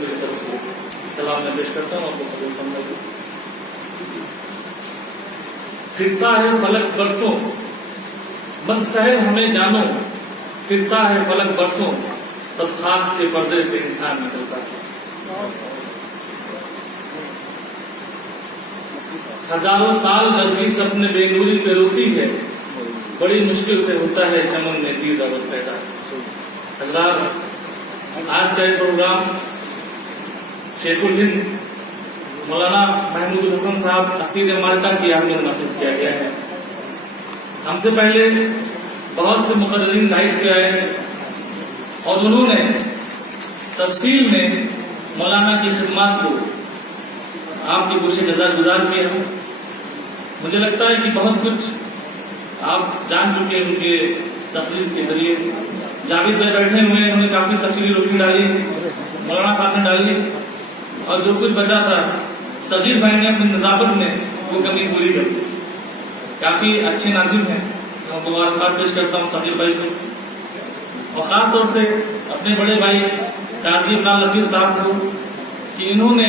میری طرف سے سلام میں پیش کرتا ہوں آپ کو قبول فرمائیے۔ پھرتا ہے فلک برسوں بس سحر ہمیں جانو، پھرتا ہے فلک برسوں تب خاک کے پردے سے انسان نکلتا ہے۔ ہزاروں سال نرگس اپنے بے نوری پہ روتی ہے، بڑی مشکل سے ہوتا ہے چمن میں دیر دعوت پیدا۔ حضرات، آج کا یہ پروگرام شیخ الہند مولانا محمود الحسن صاحب اسیر مالٹا کی یاد میں منعقد کیا گیا ہے۔ ہم سے پہلے بہت سے مقررین لائف پہ آئے اور انہوں نے تفصیل میں مولانا کی خدمات کو آپ کی گوشے گزار کیا۔ مجھے لگتا ہے کہ بہت کچھ آپ جان چکے ان کے تقریر کے ذریعے۔ جاوید بھائی بیٹھے ہوئے انہوں نے کافی تفصیلی روشنی ڈالی، مولانا صاحب نے ڈالی، اور جو کچھ بچا تھا صغیر بھائی نے اپنی نظافت میں وہ کمی پوری کر دی۔ کافی اچھے ناظم ہیں، میں مبارکباد پیش کرتا ہوں صغیر بھائی کو، اور خاص طور سے اپنے بڑے بھائی قاضی عمران لطیف صاحب کو کہ انہوں نے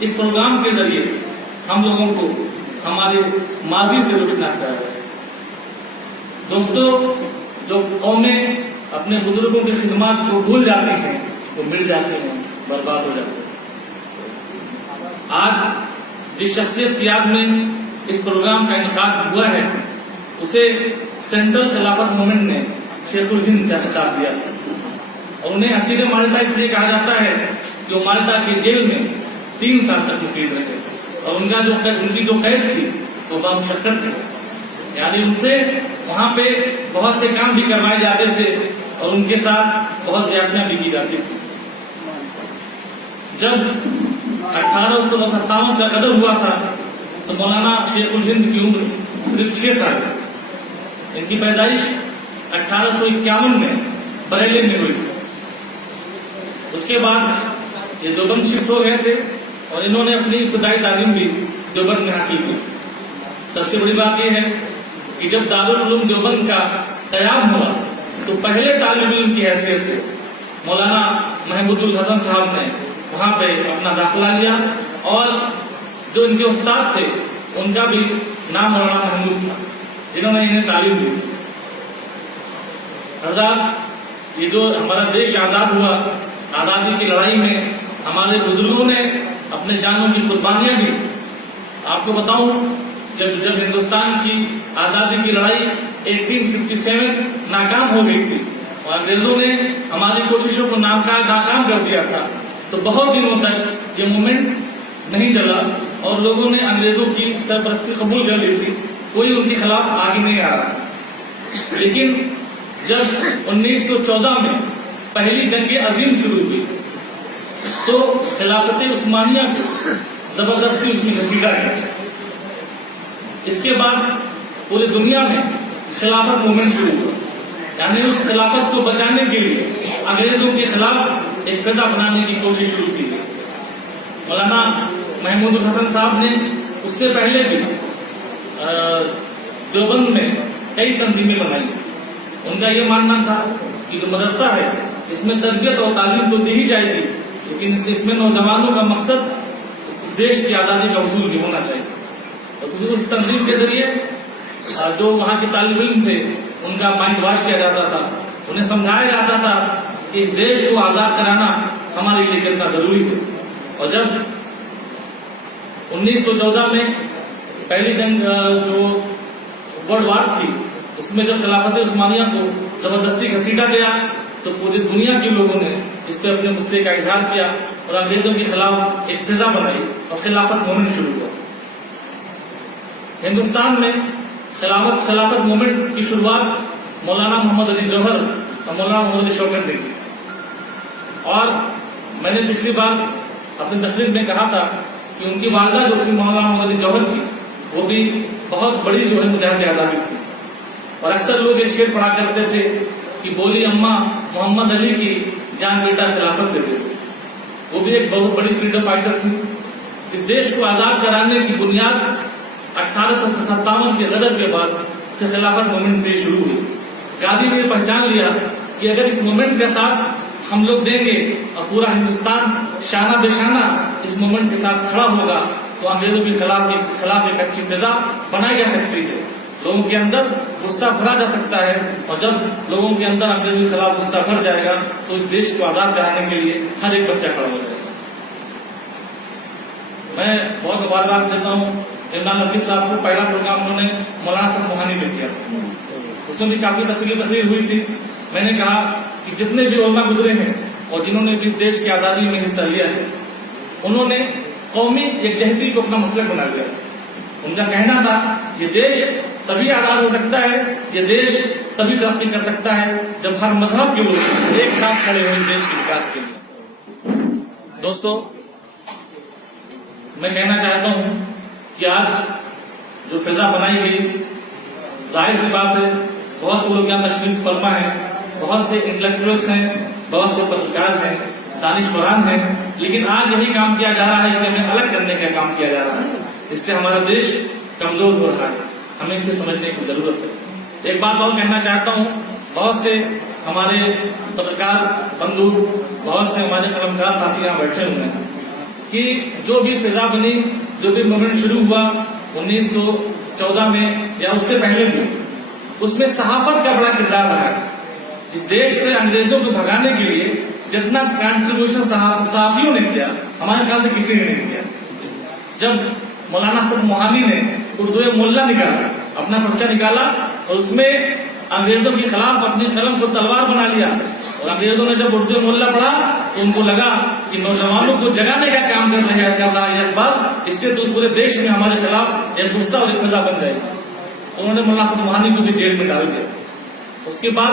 اس پروگرام کے ذریعے ہم لوگوں کو ہمارے ماضی سے روشنا کرایا ہے۔ دوستو، جو قومیں اپنے بزرگوں کی خدمات کو بھول جاتی ہیں وہ مٹ جاتے ہیں، برباد ہو جاتے ہیں۔ آج جس شخصیت کی یاد میں اس پروگرام کا انعقاد ہوا ہے اسے سینٹرل خلافت موومنٹ نے شیخ الہند کا خطاب دیا تھا، اور انہیں اسیر مالٹا اس لیے کہا جاتا ہے کہ وہ مالٹا کی جیل میں 3 سال تک مقید رہے، اور ان کی جو قید تھی وہ بامشقت تھی، یعنی ان سے وہاں پہ بہت سے کام بھی کروائے جاتے تھے اور ان کے ساتھ بہت زیادتیاں بھی کی جاتی تھی۔ جب 1857 کا قدر ہوا تھا تو مولانا شیخ الہند کی عمر صرف 6 سال تھی۔ ان کی پیدائش 1851 میں بریلی میں ہوئی تھی۔ اس کے بعد یہ دیوبند شفٹ ہو گئے تھے اور انہوں نے اپنی ابتدائی تعلیم بھی دیوبند میں حاصل کی۔ سب سے بڑی بات یہ ہے کہ جب دارالعلوم دیوبند کا قیام ہوا تو پہلے طالب علم کی حیثیت سے مولانا محمود الحسن صاحب نے وہاں پہ اپنا داخلہ لیا، اور جو ان کے استاد تھے ان کا بھی نام مولانا محمود تھا جنہوں نے انہیں تعلیم دی تھی۔ حضرات، یہ جو ہمارا دیش آزاد ہوا، آزادی کی لڑائی میں ہمارے بزرگوں نے اپنے جانوں کی قربانیاں دی۔ آپ کو بتاؤں، جب ہندوستان کی آزادی کی لڑائی 1857 ناکام ہو گئی تھی اور انگریزوں نے ہماری کوششوں کو ناکام کر دیا تھا، تو بہت دنوں تک یہ موومنٹ نہیں چلا اور لوگوں نے انگریزوں کی سرپرستی قبول کر لی تھی، کوئی ان کے خلاف آگے نہیں آ رہا تھا۔ لیکن جب 1914 میں پہلی جنگ عظیم شروع ہوئی تو خلافت عثمانیہ کو زبردستی اس میں گھسیٹا گیا۔ اس کے بعد پوری دنیا میں خلافت موومنٹ شروع ہوا، یعنی اس خلافت کو بچانے کے لیے انگریزوں کے خلاف ایک فضا بنانے کی کوشش شروع کی گئی۔ مولانا محمود الحسن صاحب نے اس سے پہلے بھی دیوبند میں کئی تنظیمیں بنائی۔ ان کا یہ ماننا تھا کہ جو مدرسہ ہے اس میں تربیت اور تعلیم تو دی ہی جائے گی، لیکن اس میں نوجوانوں کا مقصد اس دیش کی آزادی کا حصول بھی ہونا چاہیے۔ اور اس تنظیم کے ذریعے جو وہاں کے طالب علم تھے ان کا مائنڈ واش کیا جاتا تھا، انہیں سمجھایا جاتا تھا کہ اس دیش کو آزاد کرانا ہمارے لیے کتنا ضروری ہے۔ اور جب 1914 میں پہلی جنگ جو ورلڈ وار تھی اس میں جب خلافت عثمانیہ کو زبردستی گھسیٹا گیا تو پوری دنیا کے لوگوں نے اس پہ اپنے غصے کا اظہار کیا اور انگریزوں کے خلاف ایک فضا بنائی اور خلافت موومنٹ شروع ہوا۔ ہندوستان میں خلافت موومنٹ کی شروعات مولانا محمد علی جوہر اور مولانا محمد علی شوکت نے کی، اور میں نے پچھلی بار اپنی تقریر میں کہا تھا کہ ان کی والدہ جو تھی مولانا محمد علی جوہر کی وہ بھی بہت بڑی جو ہے مجاہد آزادی تھی، اور اکثر لوگ ایک شعر پڑھا کرتے تھے کہ بولی اماں محمد علی کی جان بیٹا خلافت دیتے تھے۔ وہ بھی ایک بہت بڑی فریڈم فائٹر تھی۔ اس دیش کو آزاد کرانے کی بنیاد 1857 کے غدر کے بعد خلافت موومنٹ سے شروع ہوئی۔ گاندھی نے پہچان لیا کہ اگر اس موومنٹ کے ساتھ ہم لوگ دیں گے اور پورا ہندوستان شانہ بے شانہ اس موومنٹ کے ساتھ کھڑا ہوگا تو انگریزوں کے خلاف ایک اچھی فضا بنائی جا سکتی ہے. لوگوں کے اندر غصہ بھرا جا سکتا ہے اور جب لوگوں کے اندر انگریزوں کے خلاف غصہ بھر جائے گا تو اس دیش کو آزاد کرانے کے لیے ہر ایک بچہ کھڑا ہو جائے گا. میں بہت مبارکباد دیتا ہوں عمران لطیف صاحب کو. پہلا پروگرام انہوں نے مولانا صاحب موہانی میں کیا تھا, اس میں بھی کافی تفصیلی تقریر ہوئی تھی. میں نے کہا کہ جتنے بھی علماء گزرے ہیں اور جنہوں نے بھی دیش کی آزادی میں حصہ لیا ہے انہوں نے قومی یکجہتی کو اپنا مسلک بنا لیا تھا. ان کا کہنا تھا یہ دیش تبھی آزاد ہو سکتا ہے, یہ دیش تبھی ترقی کر سکتا ہے جب ہر مذہب کے لوگ ایک ساتھ کھڑے ہوئے دیش کے وکاس کے لیے. دوستو, میں کہنا چاہتا ہوں کہ آج جو فضا بنائی گئی, ظاہر سی بات ہے بہت سے لوگ یہاں تشریف فرما ہیں, بہت سے انٹلیکچوئلس ہیں, بہت سے پترکار ہیں, دانشوران ہیں, لیکن آج یہی کام کیا جا رہا ہے کہ ہمیں الگ کرنے کا کام کیا جا رہا ہے. اس سے ہمارا دیش کمزور ہو رہا ہے, ہمیں اسے سمجھنے کی ضرورت ہے. ایک بات اور کہنا چاہتا ہوں, بہت سے ہمارے پترکار بندھو, بہت سے ہمارے قلمکار ساتھی یہاں بیٹھے ہوئے ہیں کہ جو بھی فضا بنی, جو بھی موومنٹ شروع ہوا 1914 میں یا اس سے پہلے بھی, اس میں صحافت کا بڑا کردار رہا ہے. اس دیش سے انگریزوں کو بھگانے کے لیے جتنا کنٹریبیوشن صحافیوں نے کیا, ہمارے خیال سے کسی نے نہیں کیا. جب مولانا حسن موہانی نے اردو مولا نکالا, اپنا پرچہ نکالا اور اس میں انگریزوں کے خلاف اپنی قلم کو تلوار بنا لیا, اور انگریزوں نے جب اردو مولا پڑھا تو ان کو لگا کہ نوجوانوں کو جگانے کا کام کر رہا ہے یہ اخبار, اس سے تو پورے دیش میں ہمارے خلاف ایک غصہ اور ایک فضا بن جائے گی. انہوں نے مولانا حسن موہانی کو بھی جیل میں ڈال دیا. اس کے بعد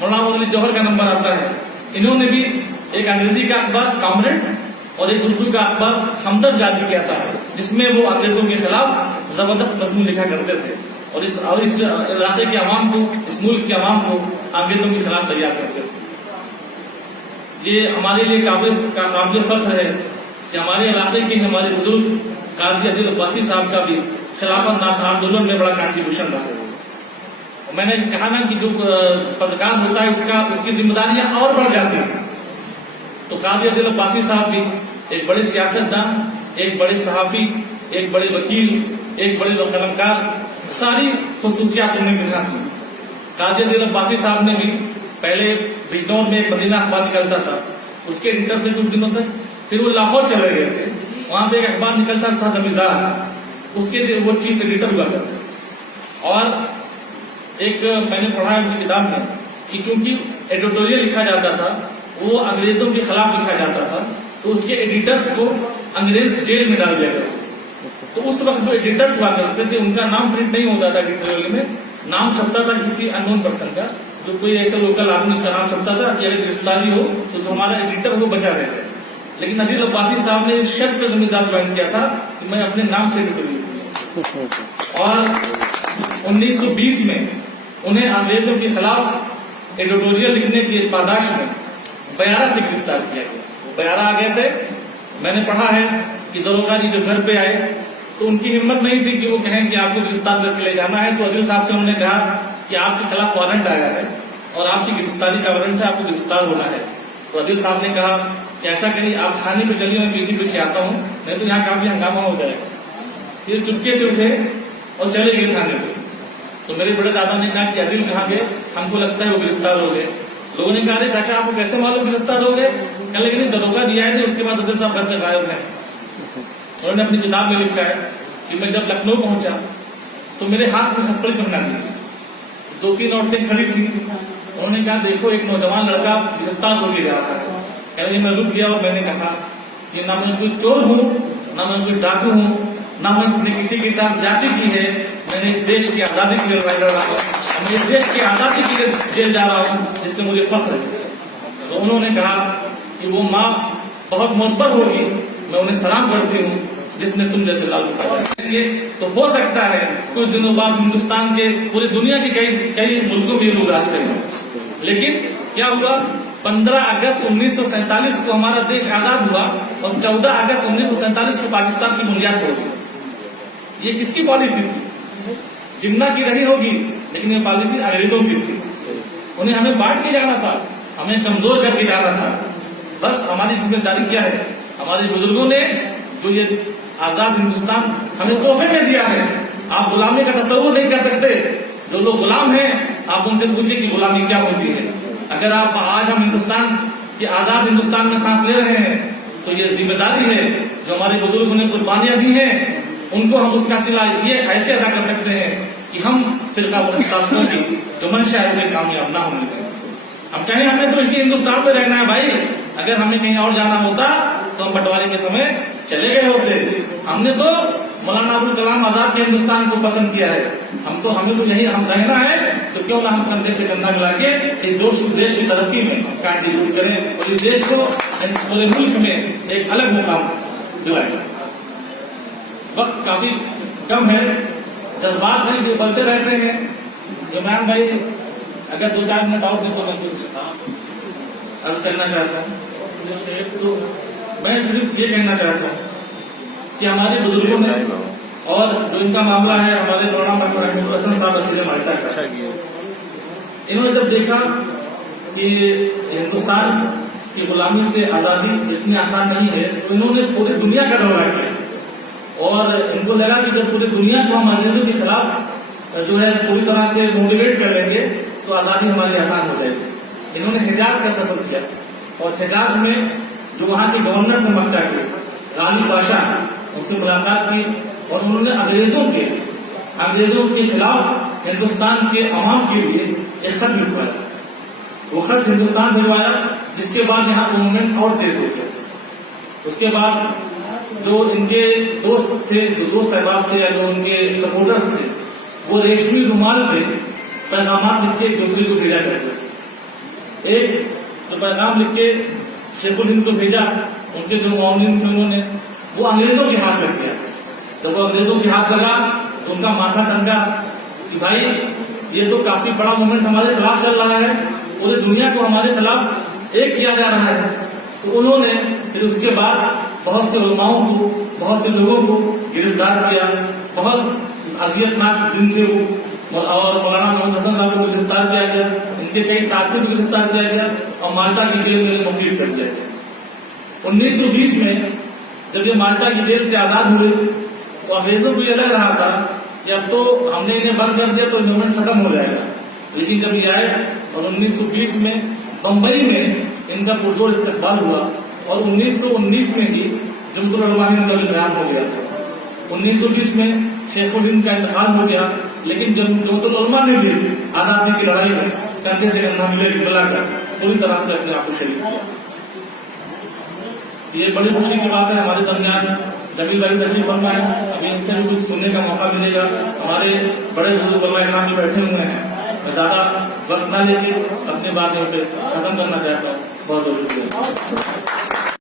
مولانا محمد علی جوہر کا نمبر آتا ہے. انہوں نے بھی ایک انگریزی کا اخبار کامریڈ اور ایک اردو کا اخبار ہمدرد جاری کیا تھا, جس میں وہ انگریزوں کے خلاف زبردست مضمون لکھا کرتے تھے اور اس علاقے کے عوام کو, اس ملک کے عوام کو انگریزوں کے خلاف تیار کرتے تھے. یہ ہمارے لیے قابل فخر ہے کہ ہمارے علاقے کے ہمارے بزرگ قاضی عادل عباسی صاحب کا بھی خلافت آندولن میں بڑا کنٹریبیوشن رہا ہے. میں نے کہا نا کہ جو پترکار ہوتا ہے اس کی ذمہ داریاں اور بڑھ جاتی ہیں. تو قاضی عادل عباسی صاحب بھی ایک بڑے سیاست دان, ایک بڑے صحافی, ایک بڑے وکیل, ایک بڑے قلمکار, ساری خصوصیات انہیں ملا تھی. قاضی عادل عباسی صاحب نے بھی پہلے بجنور میں ایک مدینہ اخبار نکلتا تھا, اس کے ایڈیٹر تھے کچھ دنوں تک. پھر وہ لاہور چلے گئے تھے, وہاں پہ ایک اخبار نکلتا تھا زمیندار, اس کے وہ چیف ایڈیٹر ہوا کرتے. اور ایک میں نے پڑھا ان کی کتاب میں کہ چونکہ ایڈیٹوریل لکھا جاتا تھا وہ انگریزوں کے خلاف لکھا جاتا تھا, تو اس کے ایڈیٹرز کو انگریز جیل میں ڈال دیا کرتے. تو اس وقت جو ایڈیٹرز ہوا کرتے تھے ان کا نام پرنٹ نہیں ہوتا تھا ایڈیٹوریل میں, نام چھپتا تھا کسی ان نون پرسن کا, جو کوئی ایسا لوکل آدمی کا نام چھپتا تھا کہ اگر گرفتاری ہو تو جو ہمارا ایڈیٹر وہ بچا رہے. لیکن عادل عباسی صاحب نے اس شرط پہ زمیندار جوائن کیا تھا کہ میں اپنے نام سے ایڈیٹوریل. اور 1920 میں انہیں انگریزوں کے خلاف ایڈیٹوریل لکھنے کی پاداش میں بیارہ سے گرفتار کیا گیا. بیارہ آ گئے تھے. میں نے پڑھا ہے کہ داروغہ جی جو گھر پہ آئے تو ان کی ہمت نہیں تھی کہ وہ کہیں کہ آپ کو گرفتار کر کے لے جانا ہے. تو عادل صاحب سے انہوں نے کہا کہ آپ کے خلاف وارنٹ آیا ہے اور آپ کی گرفتاری کا وارنٹ ہے, آپ کو گرفتار ہونا ہے. تو عادل صاحب نے کہا کہ ایسا کریے آپ تھانے پہ چلیے, میں پیچھے پیچھے آتا ہوں, نہیں تو یہاں کافی ہنگامہ ہو جائے گا. یہ چپکے سے اٹھے اور چلے گئے تھانے پہ. تو میرے بڑے دادا نے کہا کہ عادل کہاں گئے, ہم کو لگتا ہے وہ گرفتار ہو گئے. لوگوں نے کہا ارے چاچا آپ کو کیسے معلوم گرفتار ہو گئے؟ کہنے لگے نہیں داروغہ جی آئے تھے, اس کے بعد عادل صاحب گھر سے غائب ہیں. انہوں نے اپنی کتاب میں لکھا ہے کہ میں جب لکھنؤ پہنچا تو میرے ہاتھ میں ہتھکڑی پہنا دی, 2-3 عورتیں کھڑی تھی. انہوں نے کہا دیکھو ایک نوجوان لڑکا گرفتار ہو کے جا رہا ہے. کہنے میں رک گیا اور میں نے کہا کہ نہ میں کوئی چور ہوں, نہ میں کوئی ڈاکو ہوں, نہ میں نے کسی کے ساتھ زیادتی کی ہے. میں نے اس دیش کی آزادی کے لیے لڑائی لڑ رہا ہوں, میں اس دیش کی آزادی کے لیے جیل جا رہا ہوں, جس میں مجھے فخر ہے. تو انہوں نے کہا کہ وہ ماں بہت معتبر ہوگی, میں انہیں سلام کرتی ہوں جس نے تم جیسے لال تو ہو سکتا ہے کچھ دنوں بعد ہندوستان کے پوری دنیا کے کئی ملکوں میں یہ لوگ راج کریں. لیکن کیا ہوا, 15 اگست 1947 کو ہمارا دیش آزاد ہوا اور 14 اگست 1947 کو پاکستان کی بنیاد پڑ گئی. یہ کس کی پالیسی تھی؟ جمنا کی رہی ہوگی, لیکن یہ پالیسی انگریزوں کی تھی. انہیں ہمیں بانٹ کے جانا تھا. ہمیں کمزور کر کے جانا تھا. بس ہماری ذمہ داری کیا ہے؟ ہمارے بزرگوں نے جو یہ آزاد ہندوستان ہمیں تحفے میں دیا ہے. آپ غلامی کا تصور نہیں کر سکتے. جو لوگ غلام ہیں آپ ان سے پوچھیں کہ غلامی کیا ہوتی ہے. اگر آپ آج ہم ہندوستان کے آزاد ہندوستان میں سانس لے رہے ہیں تو یہ ذمہ داری ہے جو ہمارے بزرگوں نے قربانیاں دی ہیں ان کو ہم اس کا صلہ یہ ایسے ادا کر سکتے ہیں کہ ہم فرقہ پرستوں کی جو منشا ہے اسے کامیاب نہ ہونے دیں. ہم کہیں ہمیں تو اسی ہندوستان میں رہنا ہے بھائی. اگر ہمیں کہیں اور جانا ہوتا تو ہم بٹوارے کے سمے چلے گئے ہوتے. ہم نے تو مولانا ابوالکلام آزاد کے ہندوستان کو پسند کیا ہے. ہمیں تو یہی ہم رہنا ہے تو کیوں نہ ہم کندھے سے کندھا ملا کے اس دیش کی ترقی میں کنٹریبیوٹ کریں اور اس دیش کو پورے ملک میں ایک الگ مقام دلائیں. وقت کافی کم ہے, جذبات ہیں جو بڑھتے رہتے ہیں. عمران بھائی اگر 2-4 منٹ اور دیں تو میں کچھ عرض کرنا چاہتا ہوں. تو میں صرف یہ کہنا چاہتا ہوں کہ ہمارے بزرگوں نے اور جو ان کا معاملہ ہے ہمارے مولانا رحمۃ الحسن صاحب اسیر مالٹا کا, انہوں نے جب دیکھا کہ ہندوستان کی غلامی سے آزادی اتنی آسان نہیں ہے تو انہوں نے پوری دنیا کا دورہ کیا اور ان کو لگا کہ جب پوری دنیا کو ہم انگریزوں کے خلاف جو ہے پوری طرح سے موٹیویٹ کر لیں گے تو آزادی ہماری آسان ہو جائے گی. انہوں نے حجاز کا سفر کیا اور حجاز میں جو وہاں کے گورنر تھے مکہ کے غالب بادشاہ, ان سے ملاقات کی اور انہوں نے انگریزوں کے خلاف ہندوستان کے عوام کے لیے ایک خط لکھوایا. وہ خط ہندوستان بھجوایا جس کے بعد یہاں کا موومنٹ اور تیز ہو گیا. اس کے بعد جو ان کے دوست تھے, جو دوست احباب تھے یا جو ان کے سپورٹرز تھے, وہ ریشمی رومال پہ پیغامات لکھ کے ایک دوسرے کو بھیجا کرتے تھے. ایک جو پیغام لکھ کے شیخ الہند کو بھیجا, ان کے جو معاونین تھے انہوں نے وہ انگریزوں کے ہاتھ لگ گیا. جب وہ انگریزوں کے ہاتھ لگا تو ان کا ماتھا ٹنکا کہ بھائی یہ تو کافی بڑا موومنٹ ہمارے خلاف چل رہا ہے, پوری دنیا کو ہمارے خلاف ایک کیا جا رہا ہے. تو انہوں نے پھر اس کے بعد بہت سے علماؤں کو, بہت سے لوگوں کو گرفتار کیا. بہت اذیت ناک دن تھے وہ, اور مولانا محمد حسن صاحب کو گرفتار کیا گیا, ان کے کئی ساتھیوں کو گرفتار کیا گیا اور مالٹا کی جیل میں محقیر کر دیا گیا. 1920 میں جب یہ مالٹا کی جیل سے آزاد ہوئے تو انگریزوں کو یہ لگ رہا تھا کہ اب تو ہم نے انہیں بند کر دیا تو موومنٹ ختم ہو جائے گا. لیکن جب یہ آئے اور 1920 میں بمبئی میں ان کا پرزور استقبال ہوا اور 1919 میں ہی جمعیت العلماء ہند کا بھی قیام ہو گیا تھا. 1920 میں شیخ الہند کا انتقال ہو گیا, لیکن جمعیت العلماء نے بھی آزادی کی لڑائی میں کندھے سے کندھا ملا کر پوری طرح سے اپنے آپ کو شریک کیا. یہ بڑی خوشی کی بات ہے. ہمارے درمیان جمیل بھائی تشریف فرما ہے, ابھی ان سے بھی کچھ سننے کا موقع ملے گا. ہمارے بڑے بزرگ علماء کرام بھی بیٹھے ہوئے ہیں. میں زیادہ وقت نہ لے کے اپنی باتیں پہ ختم کرنا چاہتا ہوں. بہت بہت شکریہ.